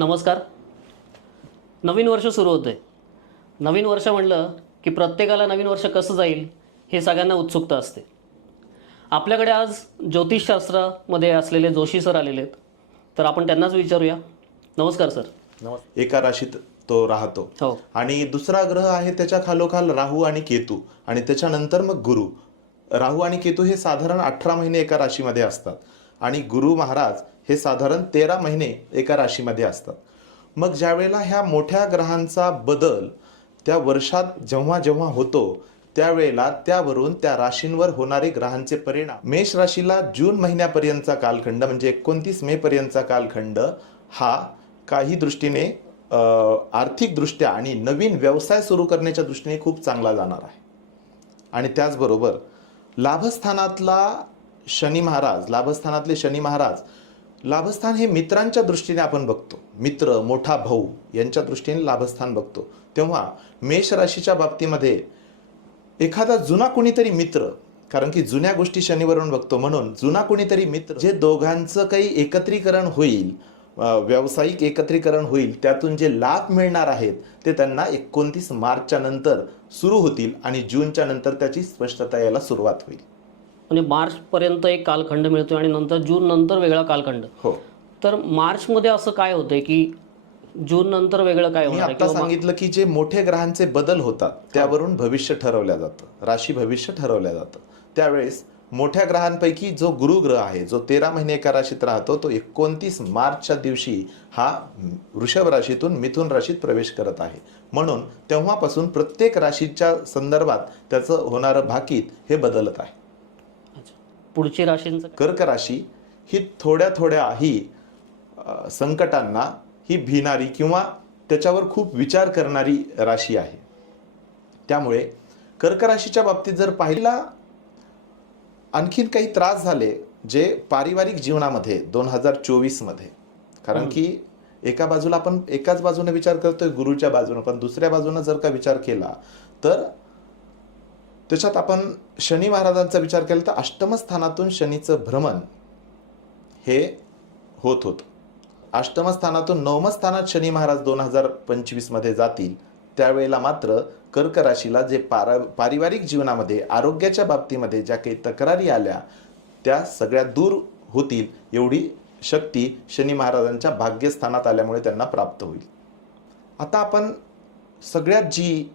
नमस्कार. नवीन वर्ष सुरू होतं आहे नवीन वर्ष म्हणलं की प्रत्येकाला नवीन वर्ष कसं जाईल हे सगळ्यांना उत्सुकता असते. आपल्याकडे आज ज्योतिषशास्त्रामध्ये असलेले जोशी सर आलेले आहेत. तर आपण त्यांनाच विचारूया. नमस्कार सर. एका राशीत तो राहतो. हो. आणि दुसरा ग्रह आहे त्याच्या खालोखाल राहू आणि केतू. आणि त्याच्यानंतर मग गुरु. राहू आणि केतू हे साधारण अठरा महिने एका राशीमध्ये असतात. आणि गुरु महाराज हे साधारण तेरा महिने एका राशीमध्ये असतात. मग ज्या वेळेला ह्या मोठ्या ग्रहांचा बदल त्या वर्षात जेव्हा जेव्हा होतो त्यावेळेला त्यावरून त्या राशींवर होणारे ग्रहांचे परिणाम. मेष राशीला जून महिन्यापर्यंतचा कालखंड म्हणजे एकोणतीस मे पर्यंतचा कालखंड हा काही दृष्टीने आर्थिकदृष्ट्या आणि नवीन व्यवसाय सुरू करण्याच्या दृष्टीने खूप चांगला जाणार आहे. आणि त्याचबरोबर लाभस्थानातला शनी महाराज लाभस्थानातले शनी महाराज. लाभस्थान हे मित्रांच्या दृष्टीने आपण बघतो. मित्र मोठा भाऊ यांच्या दृष्टीने लाभस्थान बघतो. तेव्हा मेष राशीच्या बाबतीमध्ये एखादा जुना कुणीतरी मित्र कारण की जुन्या गोष्टी शनिवरून बघतो म्हणून जुना कुणीतरी मित्र जे दोघांचं काही एकत्रीकरण होईल व्यावसायिक एकत्रीकरण होईल त्यातून जे लाभ मिळणार आहेत ते त्यांना एकोणतीस मार्चच्या नंतर सुरू होतील आणि जूनच्या नंतर त्याची स्पष्टता यायला सुरुवात होईल. म्हणजे मार्चपर्यंत एक कालखंड मिळतो आणि नंतर जून नंतर वेगळा कालखंड. हो. तर मार्चमध्ये असं काय होतंय की जून नंतर वेगळं काय मी होणार आता सांगितलं की जे मोठे ग्रहांचे बदल होतात त्यावरून भविष्य ठरवलं जातं. राशी भविष्य ठरवलं जातं. त्यावेळेस मोठ्या ग्रहांपैकी जो गुरु ग्रह आहे जो तेरा महिने एका राशीत राहतो तो एकोणतीस मार्चच्या दिवशी हा वृषभ राशीतून मिथुन राशीत प्रवेश करत आहे. म्हणून तेव्हापासून प्रत्येक राशीच्या संदर्भात त्याचं होणारं भाकीत हे बदलत आहे. पुढची राशींचं? कर्क राशी ही थोड्या थोड्या ही संकटांना ही भिणारी किंवा त्याच्यावर खूप विचार करणारी राशी आहे. त्यामुळे कर्क राशीच्या बाबतीत जर पाहिला आणखीन काही त्रास झाले जे पारिवारिक जीवनामध्ये दोन हजार चोवीसमध्ये. कारण की एका बाजूला आपण एकाच बाजूने विचार करतोय गुरुच्या बाजूने पण दुसऱ्या बाजूने जर का विचार केला तर त्याच्यात आपण शनी महाराजांचा विचार केला तर अष्टमस्थानातून शनीचं भ्रमण हे होत होतं. अष्टमस्थानातून नवमस्थानात शनी महाराज दोन हजार पंचवीसमध्ये जातील त्यावेळेला मात्र कर्क राशीला जे पारा पारिवारिक जीवनामध्ये आरोग्याच्या बाबतीमध्ये ज्या काही तक्रारी आल्या त्या सगळ्या दूर होतील एवढी शक्ती शनी महाराजांच्या भाग्यस्थानात आल्यामुळे त्यांना प्राप्त होईल. आता आपण सगळ्यात जी